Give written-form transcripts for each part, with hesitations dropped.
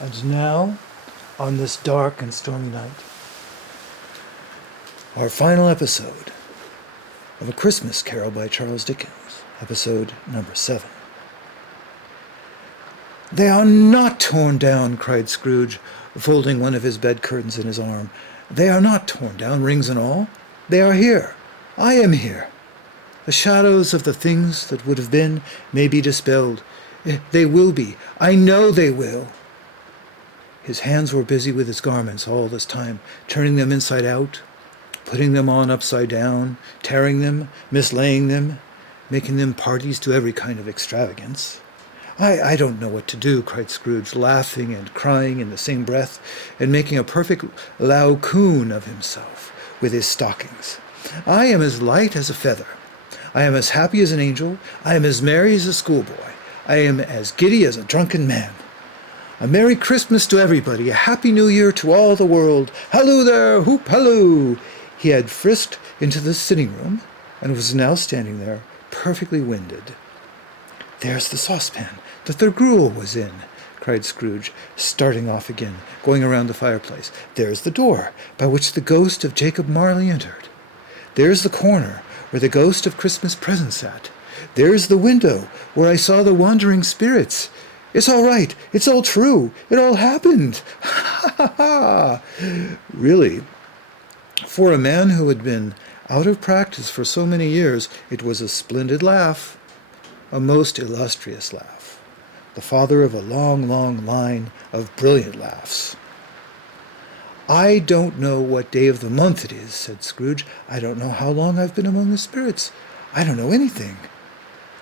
And now, on this dark and stormy night, our final episode of A Christmas Carol by Charles Dickens, episode number 7. "They are not torn down," cried Scrooge, folding one of his bed curtains in his arm. "They are not torn down, rings and all. They are here. I am here. The shadows of the things that would have been may be dispelled. They will be. I know they will." His hands were busy with his garments all this time, turning them inside out, putting them on upside down, tearing them, mislaying them, making them parties to every kind of extravagance. I don't know what to do," cried Scrooge, laughing and crying in the same breath, and making a perfect Laocoon of himself with his stockings. "I am as light as a feather. I am as happy as an angel. I am as merry as a schoolboy. I am as giddy as a drunken man. A Merry Christmas to everybody, a Happy New Year to all the world. Halloo there, whoop halloo!" He had frisked into the sitting room, and was now standing there, perfectly winded. "There's the saucepan that the gruel was in," cried Scrooge, starting off again, going around the fireplace. "There's the door by which the ghost of Jacob Marley entered. There's the corner where the ghost of Christmas present sat. There's the window where I saw the wandering spirits. It's all right. It's all true. It all happened. Ha ha ha!" Really, for a man who had been out of practice for so many years, it was a splendid laugh, a most illustrious laugh, the father of a long, long line of brilliant laughs. "I don't know what day of the month it is," said Scrooge. "I don't know how long I've been among the spirits. I don't know anything.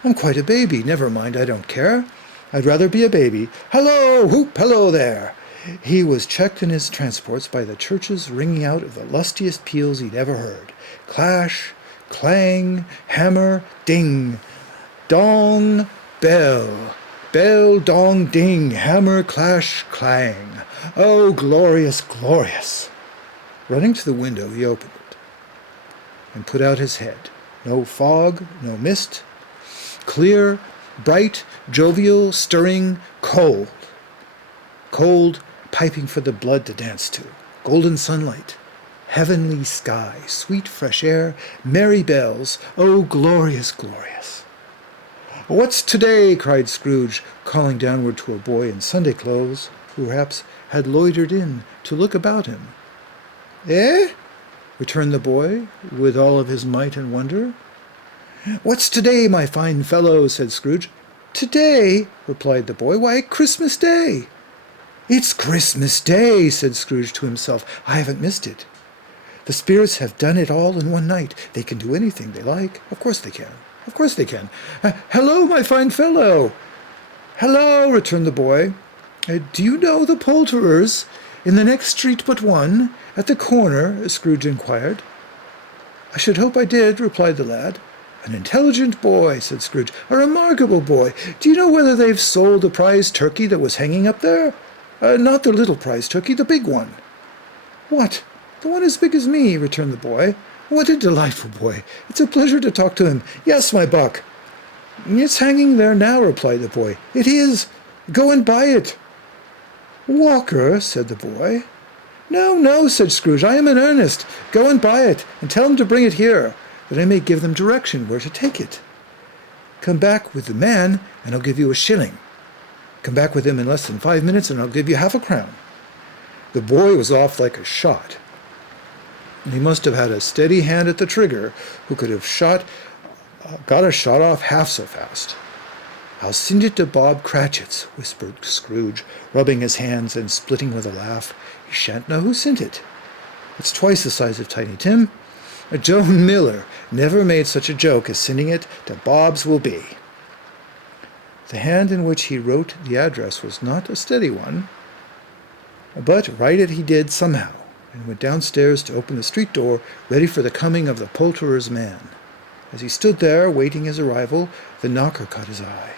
I'm quite a baby. Never mind, I don't care. I'd rather be a baby. Hello, whoop, hello there." He was checked in his transports by the churches ringing out of the lustiest peals he'd ever heard. Clash, clang, hammer, ding, dong, bell. Bell, dong, ding, hammer, clash, clang. Oh, glorious, glorious! Running to the window, he opened it and put out his head. No fog, no mist. Clear, bright, jovial, stirring, cold. Cold, piping for the blood to dance to. Golden sunlight. Heavenly sky. Sweet fresh air. Merry bells. Oh, glorious, glorious! "What's today?" cried Scrooge, calling downward to a boy in Sunday clothes, who perhaps had loitered in to look about him. "Eh?" returned the boy, with all of his might and wonder. "What's today, my fine fellow?" said Scrooge. "Today?" replied the boy. "Why, Christmas Day." "It's Christmas Day," said Scrooge to himself. "I haven't missed it. The spirits have done it all in one night. They can do anything they like. Of course they can. Of course they can. Hello, my fine fellow." "Hello," returned the boy. "Do you know the poulterers in the next street but one, at the corner?" Scrooge inquired. "I should hope I did," replied the lad. "An intelligent boy," said Scrooge. "A remarkable boy. Do you know whether they've sold the prize turkey that was hanging up there? Not the little prize turkey, the big one." "What? The one as big as me?" returned the boy. "What a delightful boy. It's a pleasure to talk to him. Yes, my buck." "It's hanging there now," replied the boy. "It is. Go and buy it." "Walker," said the boy. "No, no," said Scrooge. "I am in earnest. Go and buy it, and tell them to bring it here, that I may give them direction where to take it. Come back with the man, and I'll give you a shilling. Come back with him in less than 5 minutes, and I'll give you half a crown." The boy was off like a shot. He must have had a steady hand at the trigger who could have got a shot off half so fast. "I'll send it to Bob Cratchit's," whispered Scrooge, rubbing his hands and splitting with a laugh. "He shan't know who sent it. It's twice the size of Tiny Tim. Joan Miller never made such a joke as sending it to Bob's will be." The hand in which he wrote the address was not a steady one, but write it he did somehow, and went downstairs to open the street door, ready for the coming of the poulterer's man. As he stood there, waiting his arrival, the knocker caught his eye.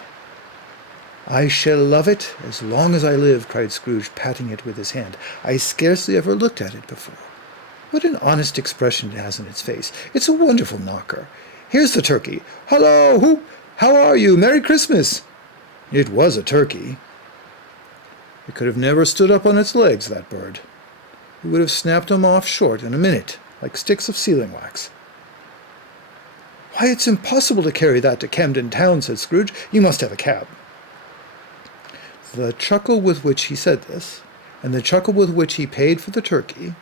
"I shall love it as long as I live," cried Scrooge, patting it with his hand. "I scarcely ever looked at it before. What an honest expression it has in its face. It's a wonderful knocker. Here's the turkey. Hullo, who? How are you? Merry Christmas." It was a turkey. It could have never stood up on its legs, that bird. He would have snapped them off short in a minute, like sticks of sealing wax. Why, it's impossible to carry that to Camden Town, said Scrooge. You must have a cab. The chuckle with which he said this, and the chuckle with which he paid for the turkey,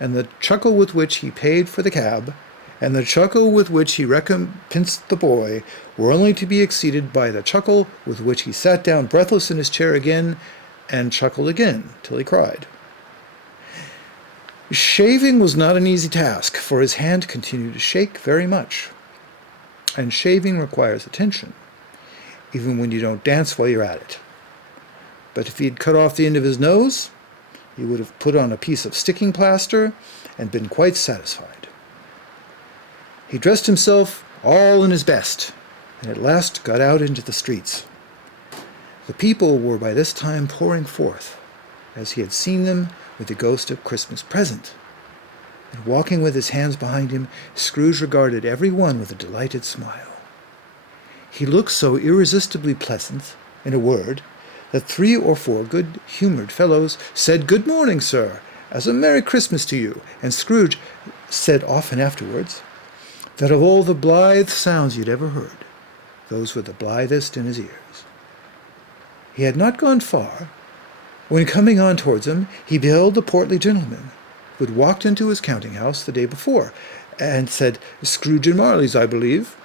and the chuckle with which he paid for the cab, and the chuckle with which he recompensed the boy, were only to be exceeded by the chuckle with which he sat down breathless in his chair again, and chuckled again till he cried. Shaving was not an easy task, for his hand continued to shake very much. And shaving requires attention, even when you don't dance while you're at it. But if he'd cut off the end of his nose, he would have put on a piece of sticking plaster and been quite satisfied. He dressed himself all in his best, and at last got out into the streets. The people were by this time pouring forth, as he had seen them with the ghost of Christmas present. And walking with his hands behind him, Scrooge regarded every one with a delighted smile. He looked so irresistibly pleasant, in a word, that 3 or 4 good-humoured fellows said, "Good morning, sir," as a Merry Christmas to you, and Scrooge said often afterwards that of all the blithe sounds he had ever heard, those were the blithest in his ears. He had not gone far, when coming on towards him, he beheld the portly gentleman who had walked into his counting-house the day before, and said, "Scrooge and Marley's, I believe."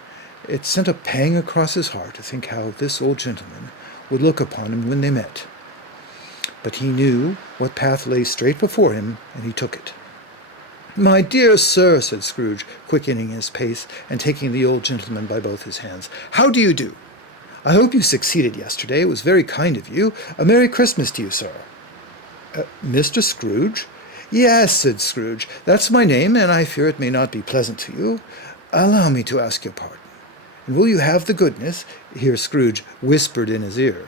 It sent a pang across his heart to think how this old gentleman would look upon him when they met. But he knew what path lay straight before him, and he took it. "My dear sir," said Scrooge, quickening his pace and taking the old gentleman by both his hands, "how do you do? I hope you succeeded yesterday. It was very kind of you. A Merry Christmas to you, sir." "Mr. Scrooge?" "Yes," said Scrooge. "That's my name, and I fear it may not be pleasant to you. Allow me to ask your pardon. And will you have the goodness—" Here Scrooge whispered in his ear.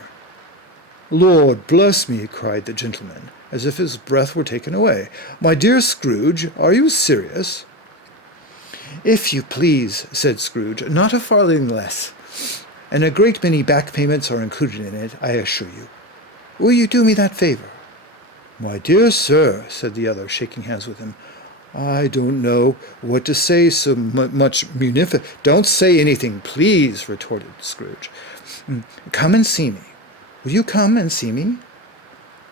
"Lord bless me," cried the gentleman, as if his breath were taken away. "My dear Scrooge, are you serious?" "If you please," said Scrooge, "not a farthing less. And a great many back payments are included in it, I assure you. Will you do me that favor?" "My dear sir," said the other, shaking hands with him, "I don't know what to say so much munificent—" "Don't say anything, please," retorted Scrooge. "Come and see me. Will you come and see me?"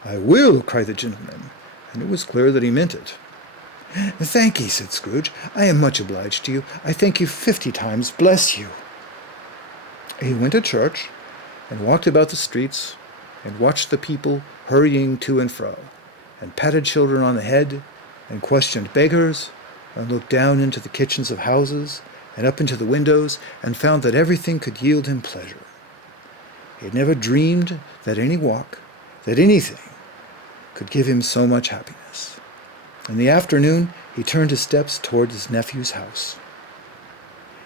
"I will," cried the gentleman, and it was clear that he meant it. "Thank ye," said Scrooge. "I am much obliged to you. I thank you 50 times. Bless you." He went to church, and walked about the streets, and watched the people hurrying to and fro, and patted children on the head, and questioned beggars, and looked down into the kitchens of houses, and up into the windows, and found that everything could yield him pleasure. He had never dreamed that any walk, that anything, could give him so much happiness. In the afternoon he turned his steps toward his nephew's house.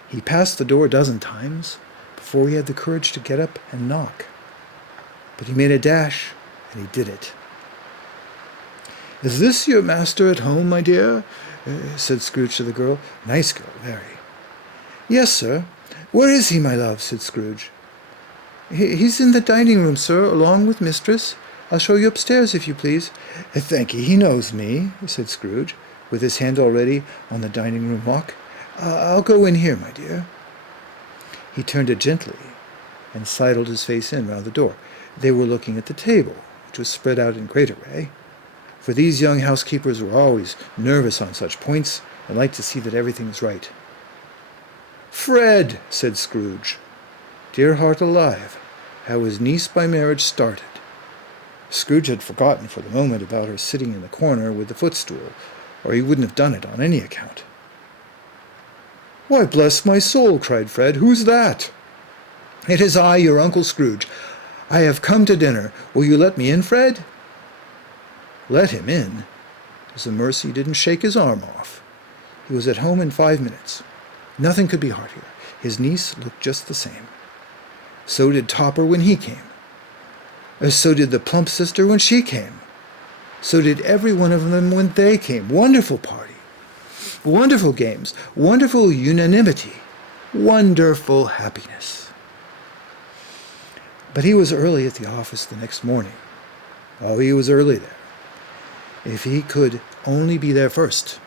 He passed the door a dozen times before he had the courage to get up and knock. But he made a dash, and he did it. "Is this your master at home, my dear?" said Scrooge to the girl. "Nice girl, very." "Yes, sir." "Where is he, my love?" said Scrooge. He's in the dining room, sir, along with mistress. I'll show you upstairs, if you please." "Thank ye, he knows me," said Scrooge, with his hand already on the dining room lock. "I'll go in here, my dear." He turned it gently, and sidled his face in round the door. They were looking at the table, which was spread out in great array, for these young housekeepers were always nervous on such points, and liked to see that everything was right. "Fred," said Scrooge. Dear heart alive, how his niece by marriage started. Scrooge had forgotten for the moment about her sitting in the corner with the footstool, or he wouldn't have done it on any account. "Why, bless my soul," cried Fred, "who's that?" "It is I, your Uncle Scrooge. I have come to dinner. Will you let me in, Fred?" Let him in? It was a mercy he didn't shake his arm off. He was at home in 5 minutes. Nothing could be heartier. His niece looked just the same. So did Topper when he came. So did the plump sister when she came. So did every one of them when they came. Wonderful party. Wonderful games. Wonderful unanimity. Wonderful happiness. But he was early at the office the next morning, Oh, he was early there. If he could only be there first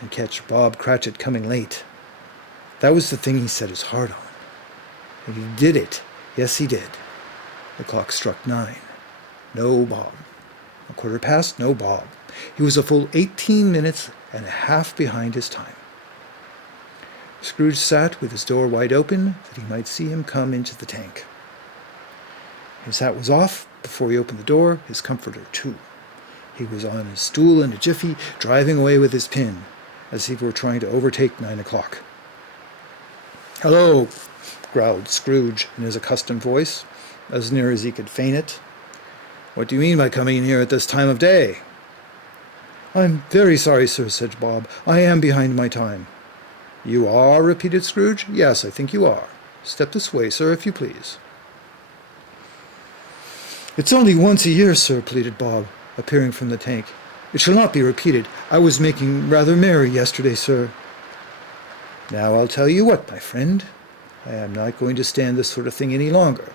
and catch Bob Cratchit coming late. That was the thing he set his heart on. And he did it. Yes, he did. The clock struck 9. No Bob. 1:15, no Bob. He was a full 18 minutes and a half behind his time. Scrooge sat with his door wide open that he might see him come into the tank. His hat was off before he opened the door, his comforter too. He was on his stool in a jiffy, driving away with his pin, as if he were trying to overtake 9 o'clock. "Hello," growled Scrooge in his accustomed voice, as near as he could feign it. "What do you mean by coming in here at this time of day?" "I'm very sorry, sir," said Bob. "I am behind my time." "You are?" repeated Scrooge. "Yes, I think you are. Step this way, sir, if you please." "It's only once a year, sir," pleaded Bob, appearing from the tank. "It shall not be repeated. I was making rather merry yesterday, sir." "Now I'll tell you what, my friend. I am not going to stand this sort of thing any longer.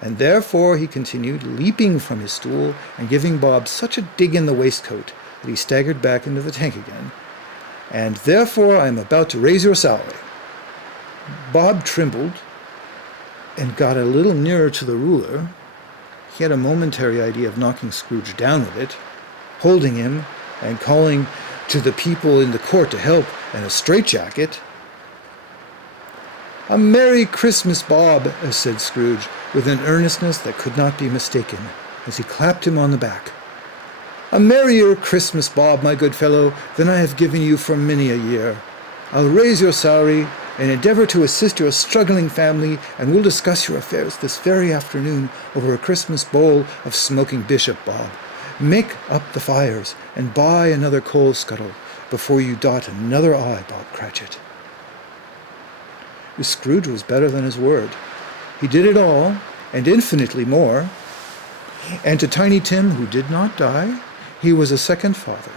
And therefore," he continued, leaping from his stool and giving Bob such a dig in the waistcoat that he staggered back into the tank again, "and therefore I am about to raise your salary." Bob trembled and got a little nearer to the ruler. He had a momentary idea of knocking Scrooge down with it, holding him and calling to the people in the court to help, and a straitjacket. "A Merry Christmas, Bob," said Scrooge, with an earnestness that could not be mistaken, as he clapped him on the back. "A merrier Christmas, Bob, my good fellow, than I have given you for many a year. I'll raise your salary and endeavor to assist your struggling family, and we'll discuss your affairs this very afternoon over a Christmas bowl of smoking bishop, Bob. Make up the fires and buy another coal scuttle before you dot another I, Bob Cratchit." Scrooge was better than his word. He did it all, and infinitely more. And to Tiny Tim, who did not die, he was a second father.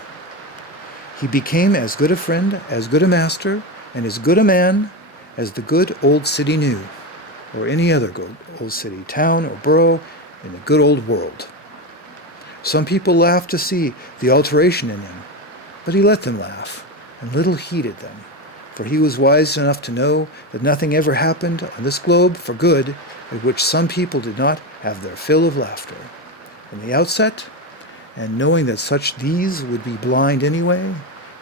He became as good a friend, as good a master, and as good a man as the good old city knew, or any other good old city, town, or borough in the good old world. Some people laughed to see the alteration in him, but he let them laugh, and little heeded them, for he was wise enough to know that nothing ever happened on this globe for good at which some people did not have their fill of laughter. In the outset, and knowing that such these would be blind anyway,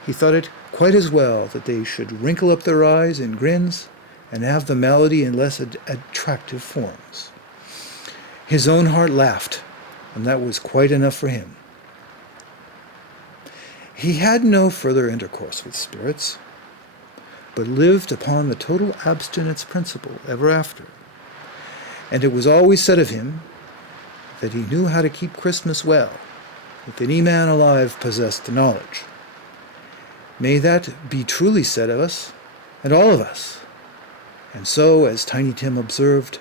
he thought it quite as well that they should wrinkle up their eyes in grins and have the malady in less attractive forms. His own heart laughed, and that was quite enough for him. He had no further intercourse with spirits, but lived upon the total abstinence principle ever after. And it was always said of him that he knew how to keep Christmas well, if any man alive possessed the knowledge. May that be truly said of us, and all of us. And so, as Tiny Tim observed,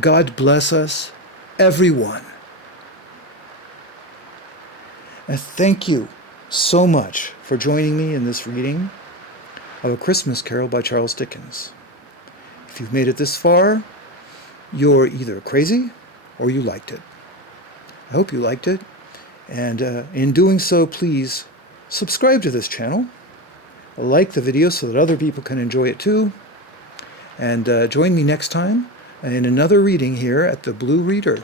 God bless us, every one. And thank you so much for joining me in this reading of A Christmas Carol by Charles Dickens. If you've made it this far, you're either crazy or you liked it. I hope you liked it, and in doing so, please subscribe to this channel, like the video so that other people can enjoy it too, and join me next time in another reading here at the Blue Reader.